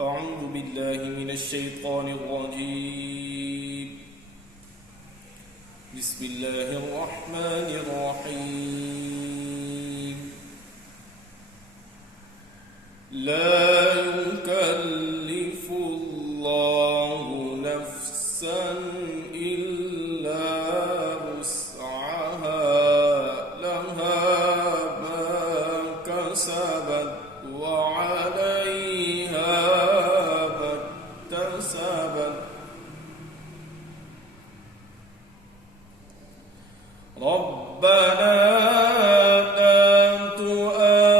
أعوذ بالله من الشيطان الرجيم. بسم الله الرحمن الرحيم. لا يكلف الله نفسا إلا وسعها لها ما كسبت وعليها ما اكتسبت ربنا لا تؤاخذنا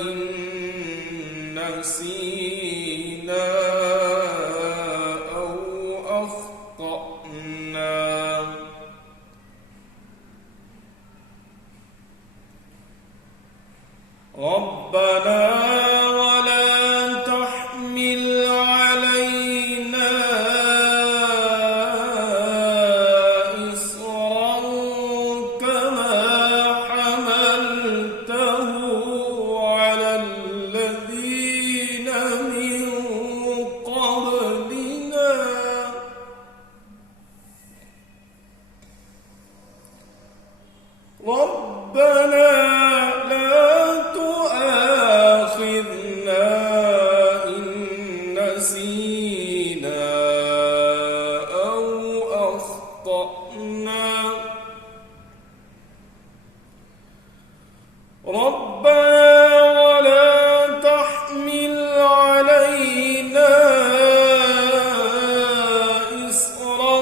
إن نسينا أو أخطأنا ربنا ولا تحمل علينا إصرا كما حملته على الذين من قبلنا ربنا لا تؤاخذنا إن نسينا أو أخطأنا ربنا ولا تحمل علينا إصرا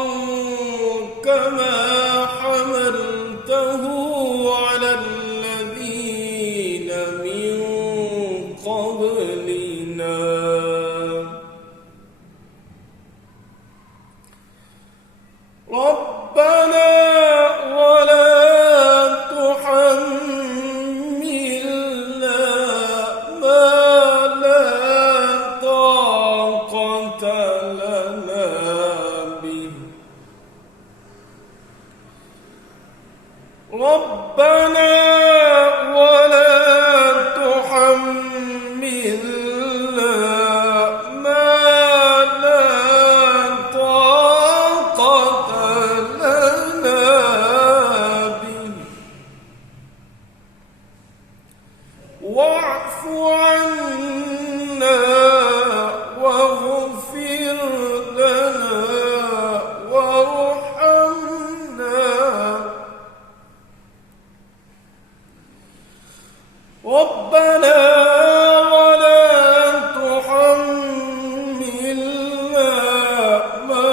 كما حملته على الذين من قبلنا ربنا ولا تحملنا ما لا طاقة لنا به ربنا ولا تحملنا ما لا طاقة لنا به واعف عنا واغفر لنا وارحمنا ربنا ولا تحملنا ما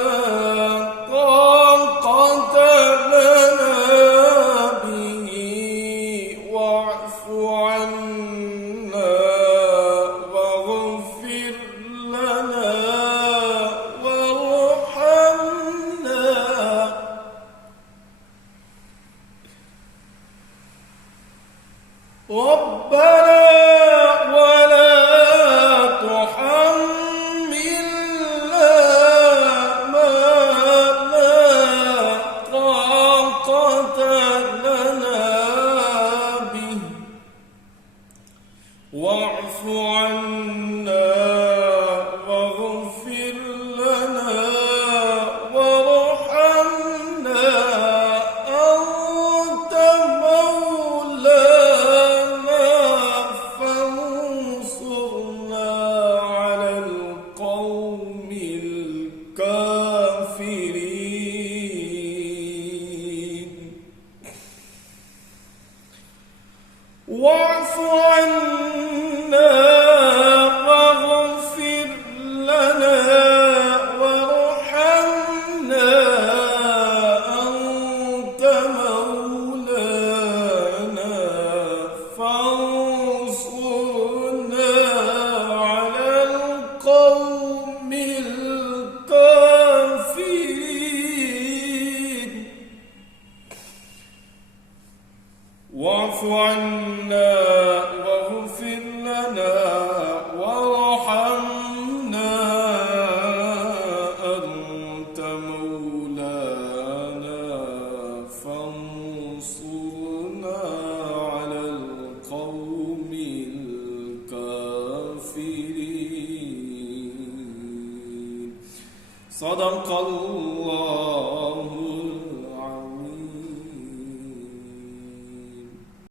لا طاقة لنا به واعف عنا واغفر لنا وارحمنا ربنا ولا تحملنا ما لا طاقة لنا به واعف عنا واغفر لنا وارحمنا أنت مولانا فانصرنا على القوم الكافرين واعف عنا واغفر لنا وارحمنا أنت مولانا فانصرنا على القوم الكافرين واعف عنا واغفر صدق الله